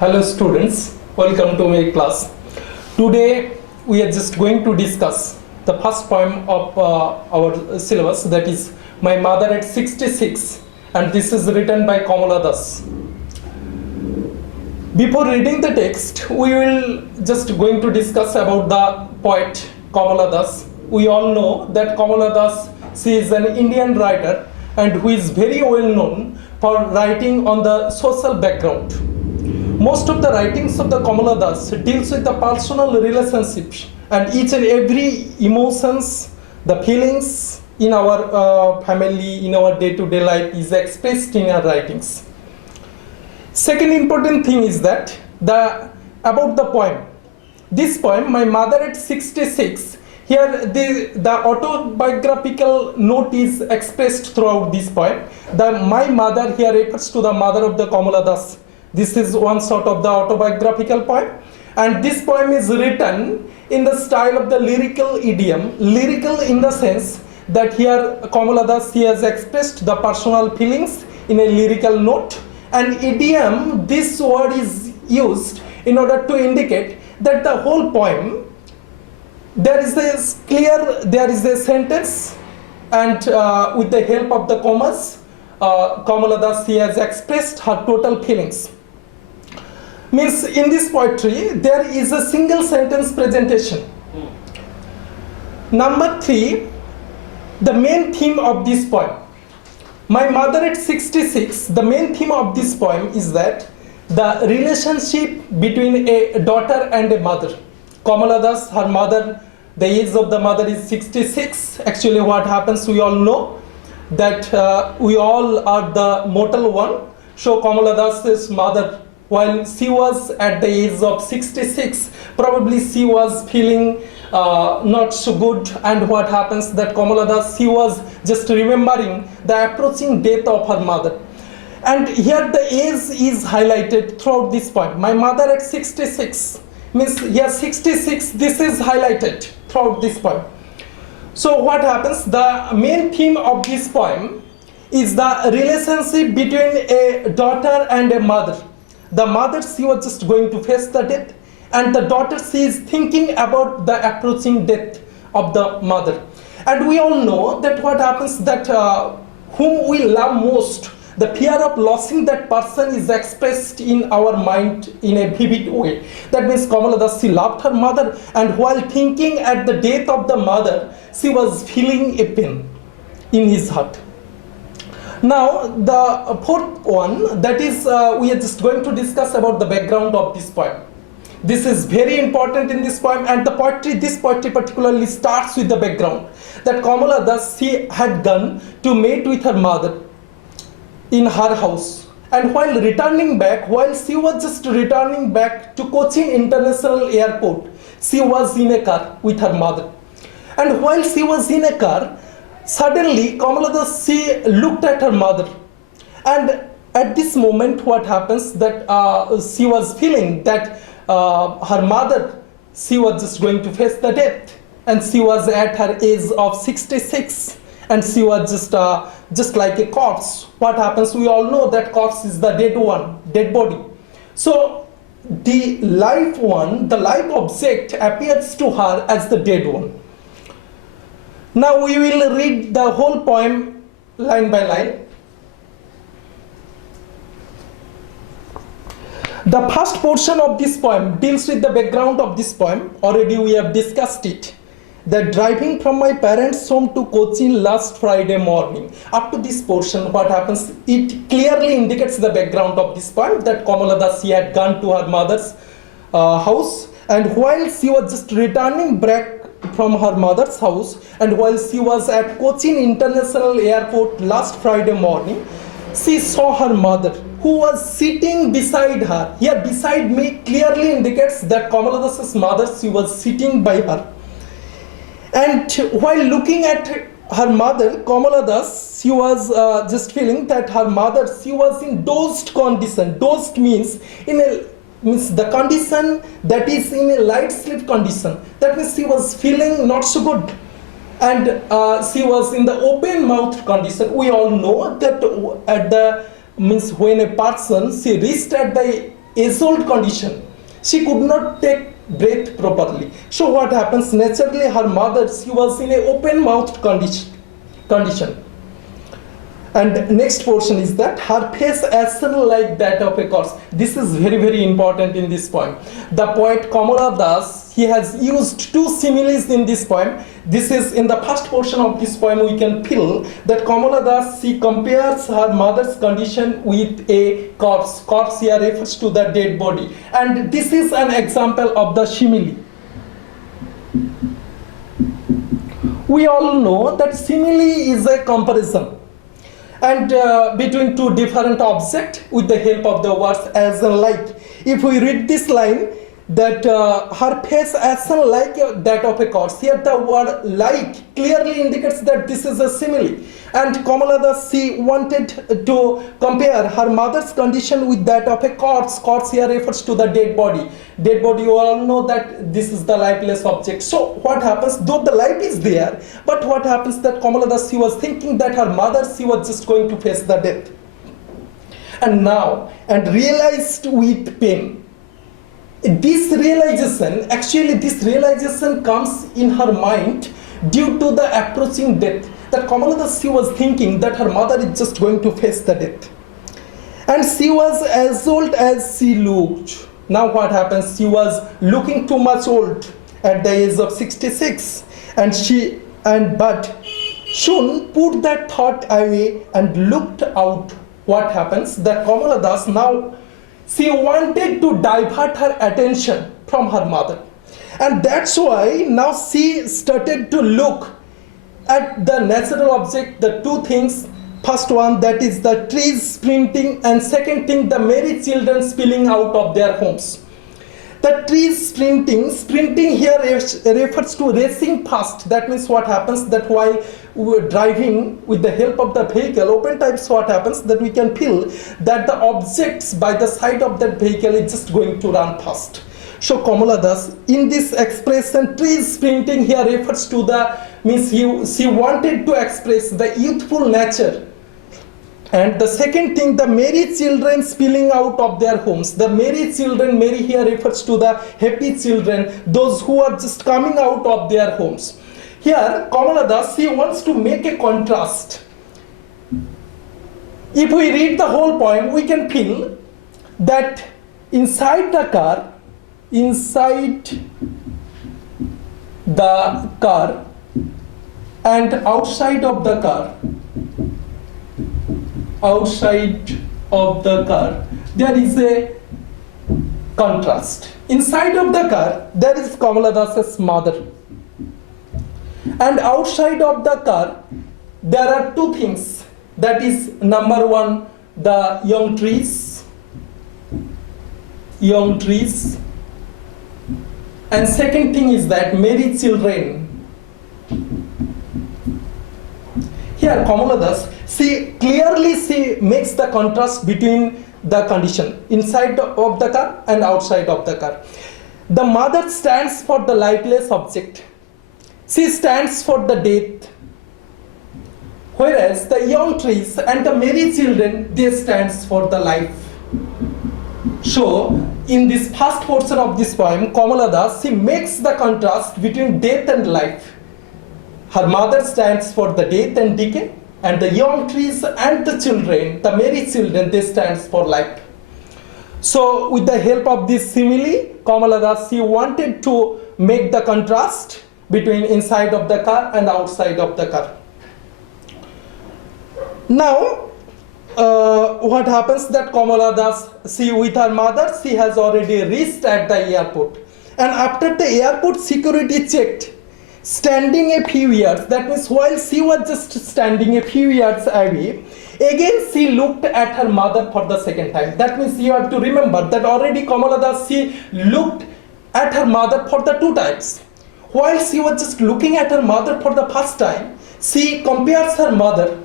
Hello students, welcome to my class. Today we are just going to discuss the first poem of our syllabus, that is My Mother at 66, and this is written by Kamala Das. Before reading the text, we will just going to discuss about the poet Kamala Das. We all know that Kamala Das, she is an Indian writer and who is very well known for writing on the social background. Most of the writings of the Kamala Das deals with the personal relationships and each and every emotions, the feelings in our family, in our day-to-day life is expressed in her writings. Second important thing is that about the poem. This poem, My Mother at 66, here the autobiographical note is expressed throughout this poem. The My Mother here refers to the mother of the Kamala Das. This is one sort of the autobiographical poem, and this poem is written in the style of the lyrical idiom. Lyrical in the sense that here Kamala Das, he has expressed the personal feelings in a lyrical note, and idiom, this word is used in order to indicate that the whole poem, there is a sentence, and with the help of the commas, Kamala Das, he has expressed her total feelings. Means in this poetry there is a single sentence presentation. Number 3, the main theme of this poem. My Mother at 66, the main theme of this poem is that the relationship between a daughter and a mother. Kamala Das, her mother, the age of the mother is 66. Actually what happens, we all know that we all are the mortal one. So Kamala Das's mother, while she was at the age of 66, probably she was feeling not so good, and what happens that Kamala Das, she was just remembering the approaching death of her mother. And here the age is highlighted throughout this poem. My Mother at 66 means here 66, this is highlighted throughout this poem. So what happens, the main theme of this poem is the relationship between a daughter and a mother. The mother, she was just going to face the death, and the daughter, she is thinking about the approaching death of the mother. And we all know that what happens that whom we love most, the fear of losing that person is expressed in our mind in a vivid way. That means Kamala Das, she loved her mother, and while thinking at the death of the mother, she was feeling a pain in his heart. Now the fourth one, that is we are just going to discuss about the background of this poem. This is very important in this poem, and the poetry, this poetry particularly starts with the background. That Kamala Das, she had gone to meet with her mother in her house, and while returning back, while she was just returning back to Cochin International Airport, she was in a car with her mother. And while she was in a car, suddenly Kamala Das, she looked at her mother, and at this moment what happens that she was feeling that her mother, she was just going to face the death, and she was at her age of 66, and she was just like a corpse. What happens, we all know that corpse is the dead one, dead body. So the live one, the live object appears to her as the dead one. Now we will read the whole poem line by line. The first portion of this poem deals with the background of this poem. Already we have discussed it. That driving from my parents' home to Cochin last Friday morning. Up to this portion, what happens, it clearly indicates the background of this poem, that Kamala Das, she had gone to her mother's house, and while she was just returning back from her mother's house, and while she was at Cochin International Airport last Friday morning, she saw her mother, who was sitting beside her. Here beside me clearly indicates that Kamala Das's mother, she was sitting by her. And while looking at her mother, Kamala Das, she was just feeling that her mother, she was in dozed condition. Dozed means means the condition that is in a light sleep condition. That means she was feeling not so good, and she was in the open mouth condition. We all know that at the means when a person, she reached at the age-old condition. She could not take breath properly. So what happens? Naturally, her mother, she was in a open-mouthed condition. And next portion is that her face as like that of a corpse. This is very, very important in this poem. The poet Kamala Das, he has used two similes in this poem. This is in the first portion of this poem, we can feel that Kamala Das, she compares her mother's condition with a corpse. Corpse here refers to the dead body. And this is an example of the simile. We all know that simile is a comparison and between two different objects with the help of the words as and like. If we read this line, that her face as and like that of a corpse, here the word like clearly indicates that this is a simile. And Kamala Das, she wanted to compare her mother's condition with that of a corpse. Corpse here refers to the dead body. Dead body, you all know that this is the lifeless object. So what happens, though the life is there, but what happens that Kamala Das, she was thinking that her mother, she was just going to face the death. And now, and realized with pain. This realization, actually this realization comes in her mind due to the approaching death. That Kamala Das, she was thinking that her mother is just going to face the death. And she was as old as she looked. Now what happens? She was looking too much old at the age of 66. But soon put that thought away and looked out. What happens? That Kamala Das now, she wanted to divert her attention from her mother. And that's why now she started to look at the natural object, the two things. First one, that is the trees sprinting, and second thing, the merry children spilling out of their homes. The trees sprinting here refers to racing fast. That means what happens that while we're driving with the help of the vehicle, open types, what happens that we can feel that the objects by the side of that vehicle is just going to run fast. So Kamala Das, in this expression, trees sprinting here refers to the, means she wanted to express the youthful nature. And the second thing, the merry children spilling out of their homes. The merry children, merry here refers to the happy children, those who are just coming out of their homes. Here, Kamala Das, she wants to make a contrast. If we read the whole poem, we can feel that inside the car and outside of the car, there is a contrast. Inside of the car, there is Kamala Das's mother. And outside of the car, there are two things. That is, number one, the young trees. And second thing is that merry children. Here, Kamala Das, she makes the contrast between the condition inside of the car and outside of the car. The mother stands for the lifeless object. She stands for the death. Whereas the young trees and the merry children, they stands for the life. So, in this first portion of this poem, Kamala Das, she makes the contrast between death and life. Her mother stands for the death and decay, and the young trees and the children, the merry children, they stands for life. So, with the help of this simile, Kamala Das, she wanted to make the contrast between inside of the car and outside of the car. Now, what happens that Kamala Das, she with her mother, she has already reached at the airport. And after the airport security checked, standing a few yards, that means while she was just standing a few yards away, again she looked at her mother for the second time. That means you have to remember that already Kamala Das, she looked at her mother for the two times. While she was just looking at her mother for the first time, she compares her mother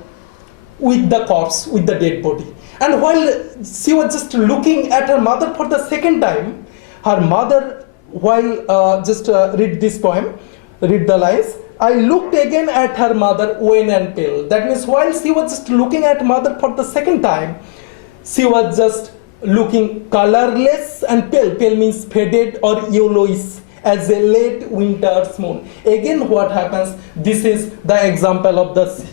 with the corpse, with the dead body. And while she was just looking at her mother for the second time, her mother, while read this poem, read the lines, I looked again at her mother, wan and pale. That means while she was just looking at mother for the second time, she was just looking colorless and pale. Pale means faded or yellowish as a late winter's moon. Again, what happens? This is the example of the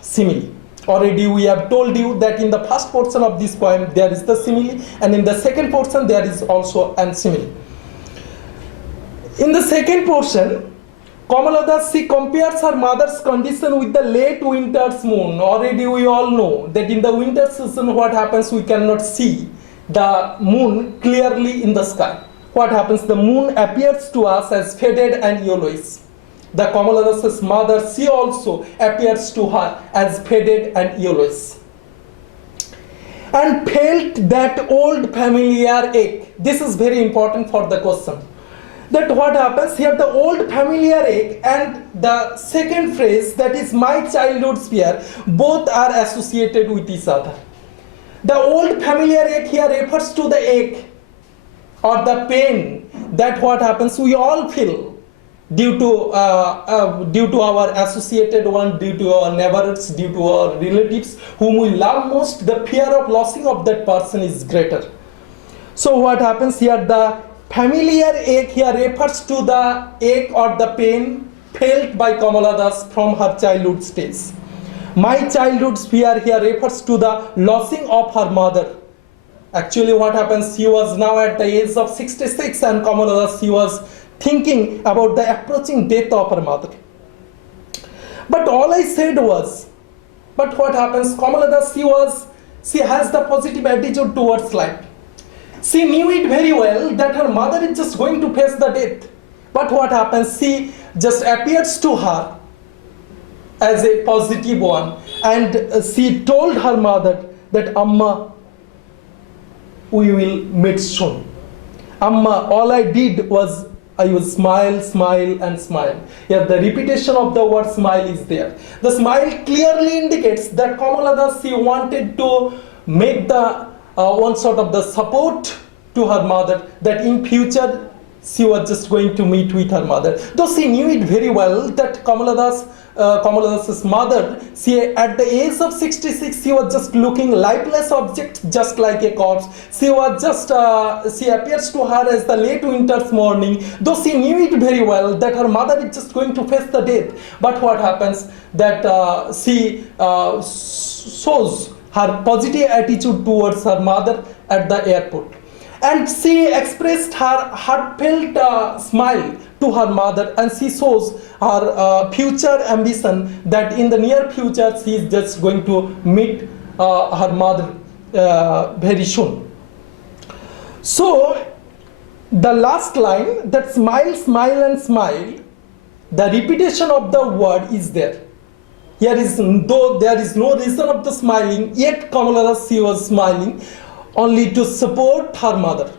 simile. Already we have told you that in the first portion of this poem there is the simile, and in the second portion there is also an simile. In the second portion, Kamala Das, she compares her mother's condition with the late winter's moon. Already we all know that in the winter season what happens, we cannot see the moon clearly in the sky. What happens? The moon appears to us as faded and yellowish. The Kamala Das's mother, she also appears to her as faded and yellowish. And felt that old familiar ache. This is very important for the question. That what happens here, the old familiar ache and the second phrase, that is my childhood's fear, both are associated with each other. The old familiar ache here refers to the ache or the pain that what happens, we all feel due to our associated one, due to our neighbors, due to our relatives whom we love most. The fear of losing of that person is greater. So what happens here, the familiar ache here refers to the ache or the pain felt by Kamala Das from her childhood stage. My childhood's fear here refers to the losing of her mother. Actually what happens, she was now at the age of 66 and Kamala Das, she was thinking about the approaching death of her mother. But all I said was, but what happens, Kamala Das, she has the positive attitude towards life. She knew it very well that her mother is just going to face the death. But what happens, she just appears to her as a positive one, and she told her mother that Amma, we will meet soon. Amma, all I did was I will smile, smile and smile. Here the repetition of the word smile is there. The smile clearly indicates that Kamala Das, she wanted to make the one sort of the support to her mother, that in future she was just going to meet with her mother. Though she knew it very well that Kamala Das's mother, she at the age of 66, she was just looking lifeless object, just like a corpse. She was just, she appears to her as the late winter's morning. Though she knew it very well that her mother is just going to face the death. But what happens, that she shows her positive attitude towards her mother at the airport. And she expressed her heartfelt smile to her mother, and she shows her future ambition that in the near future she is just going to meet her mother very soon. So the last line, that smile, smile and smile, the repetition of the word is there. Here is, though there is no reason of the smiling, yet Kamala Das, she was smiling only to support her mother.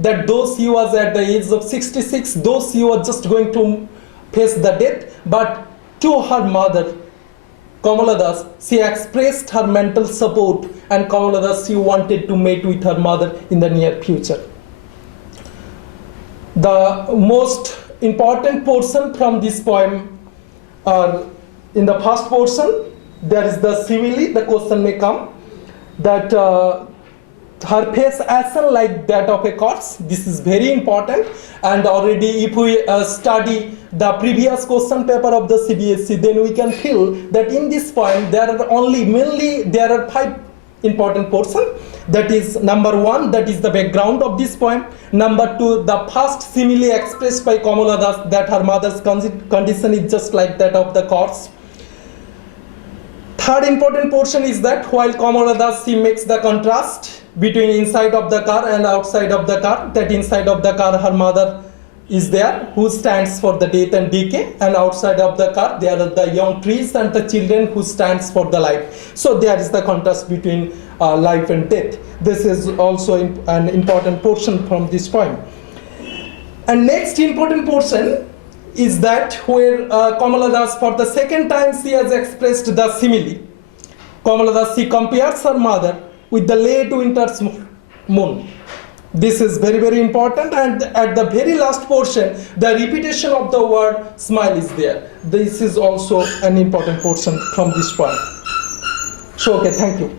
That though she was at the age of 66, though she was just going to face the death, but to her mother, Kamala Das, she expressed her mental support, and Kamala Das, she wanted to meet with her mother in the near future. The most important portion from this poem are, in the first portion, there is the simile. The question may come that her face ashen like that of a corpse. This is very important, and already if we study the previous question paper of the CBSE, then we can feel that in this poem there are mainly 5 important portions. That is, number 1, that is the background of this poem. Number 2, the first simile expressed by Kamala Das, that her mother's condition is just like that of the corpse. Third important portion is that while Kamala Das, she makes the contrast between inside of the car and outside of the car, that inside of the car her mother is there who stands for the death and decay, and outside of the car there are the young trees and the children who stands for the life. So there is the contrast between life and death. This is also an important portion from this poem. And next important portion is that where Kamala Das, for the second time, she has expressed the simile. Kamala Das, she compares her mother with the late winter's moon. This is very, very important, and at the very last portion, the repetition of the word smile is there. This is also an important portion from this poem. So, okay, thank you.